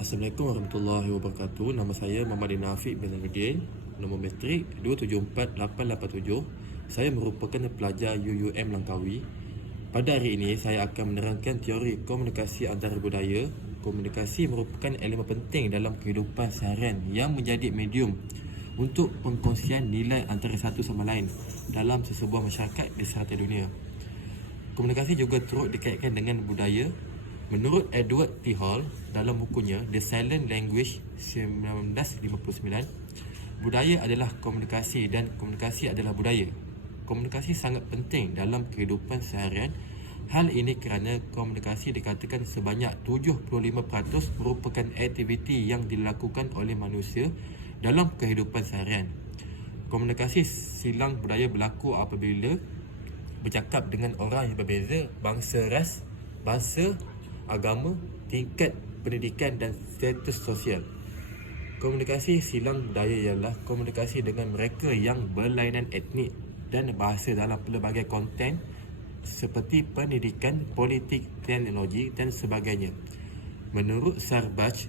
Assalamualaikum warahmatullahi wabarakatuh. Nama saya Muhammad Nafiq bin Zainuddin. Nombor metrik 2748887. Saya merupakan pelajar UUM Langkawi. Pada hari ini saya akan menerangkan teori komunikasi antara budaya. Komunikasi merupakan elemen penting dalam kehidupan seharian yang menjadi medium untuk pengkongsian nilai antara satu sama lain dalam sesebuah masyarakat di serata dunia. Komunikasi juga turut dikaitkan dengan budaya. Menurut Edward T. Hall dalam bukunya The Silent Language 1959, budaya adalah komunikasi dan komunikasi adalah budaya. Komunikasi sangat penting dalam kehidupan seharian. Hal ini kerana komunikasi dikatakan sebanyak 75% merupakan aktiviti yang dilakukan oleh manusia dalam kehidupan seharian. Komunikasi silang budaya berlaku apabila bercakap dengan orang yang berbeza, bangsa, ras, bahasa, agama, tingkat pendidikan dan status sosial. Komunikasi silang budaya ialah komunikasi dengan mereka yang berlainan etnik dan bahasa dalam pelbagai konten seperti pendidikan, politik, teknologi dan sebagainya. Menurut Sarbaj,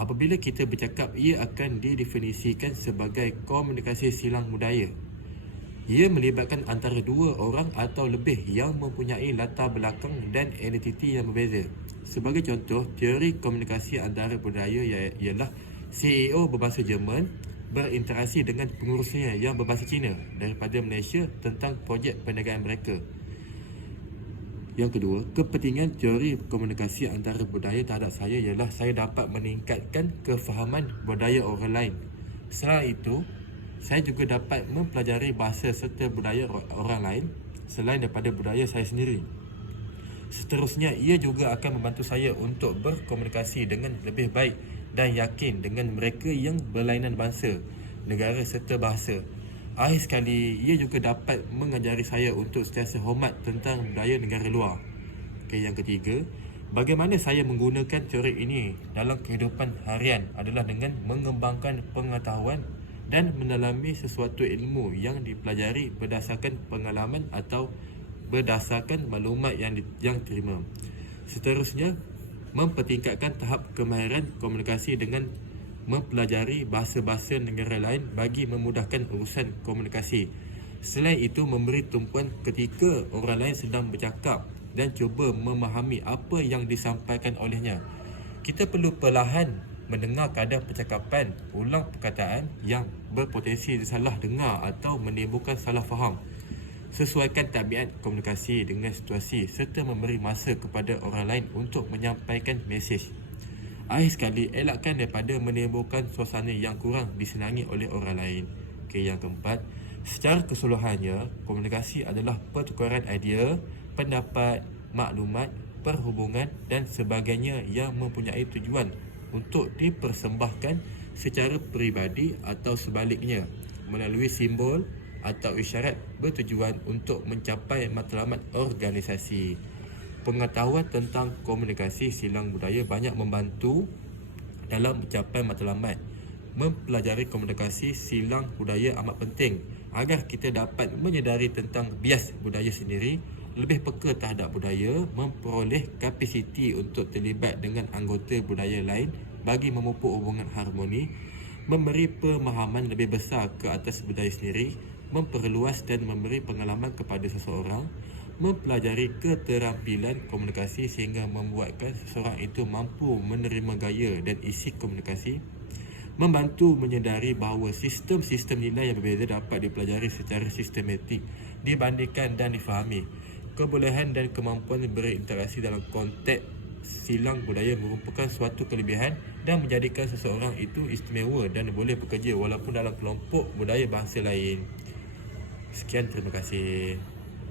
apabila kita bercakap, ia akan didefinisikan sebagai komunikasi silang budaya. Ia melibatkan antara dua orang atau lebih yang mempunyai latar belakang dan identiti yang berbeza. Sebagai contoh, teori komunikasi antara budaya ialah CEO berbahasa Jerman berinteraksi dengan pengurusnya yang berbahasa Cina daripada Malaysia tentang projek perniagaan mereka. Yang kedua, kepentingan teori komunikasi antara budaya terhadap saya ialah saya dapat meningkatkan kefahaman budaya orang lain. Selain itu, saya juga dapat mempelajari bahasa serta budaya orang lain selain daripada budaya saya sendiri. Seterusnya, ia juga akan membantu saya untuk berkomunikasi dengan lebih baik dan yakin dengan mereka yang berlainan bangsa, negara serta bahasa. Akhir sekali, ia juga dapat mengajari saya untuk sentiasa hormat tentang budaya negara luar. Yang ketiga, bagaimana saya menggunakan teori ini dalam kehidupan harian adalah dengan mengembangkan pengetahuan dan mendalami sesuatu ilmu yang dipelajari berdasarkan pengalaman atau berdasarkan maklumat yang terima. Seterusnya, mempertingkatkan tahap kemahiran komunikasi dengan mempelajari bahasa-bahasa negara lain bagi memudahkan urusan komunikasi. Selain itu, memberi tumpuan ketika orang lain sedang bercakap dan cuba memahami apa yang disampaikan olehnya. Kita perlu perlahan mendengar kadar percakapan, ulang perkataan yang berpotensi disalah dengar atau menimbulkan salah faham. Sesuaikan tabiat komunikasi dengan situasi serta memberi masa kepada orang lain untuk menyampaikan mesej. Akhir sekali, elakkan daripada menimbulkan suasana yang kurang disenangi oleh orang lain. Yang keempat, secara keseluruhannya, komunikasi adalah pertukaran idea, pendapat, maklumat, perhubungan dan sebagainya yang mempunyai tujuan untuk dipersembahkan secara peribadi atau sebaliknya melalui simbol atau isyarat bertujuan untuk mencapai matlamat organisasi. Pengetahuan tentang komunikasi silang budaya banyak membantu dalam mencapai matlamat. Mempelajari komunikasi silang budaya amat penting agar kita dapat menyedari tentang bias budaya sendiri, lebih peka terhadap budaya, memperoleh kapasiti untuk terlibat dengan anggota budaya lain bagi memupuk hubungan harmoni, memberi pemahaman lebih besar ke atas budaya sendiri, memperluas dan memberi pengalaman kepada seseorang, mempelajari keterampilan komunikasi sehingga membuatkan seseorang itu mampu menerima gaya dan isi komunikasi, membantu menyedari bahawa sistem-sistem nilai yang berbeza dapat dipelajari secara sistematik, dibandingkan dan difahami. Kebolehan dan kemampuan berinteraksi dalam konteks silang budaya merupakan suatu kelebihan dan menjadikan seseorang itu istimewa dan boleh bekerja walaupun dalam kelompok budaya bangsa lain. Sekian, terima kasih.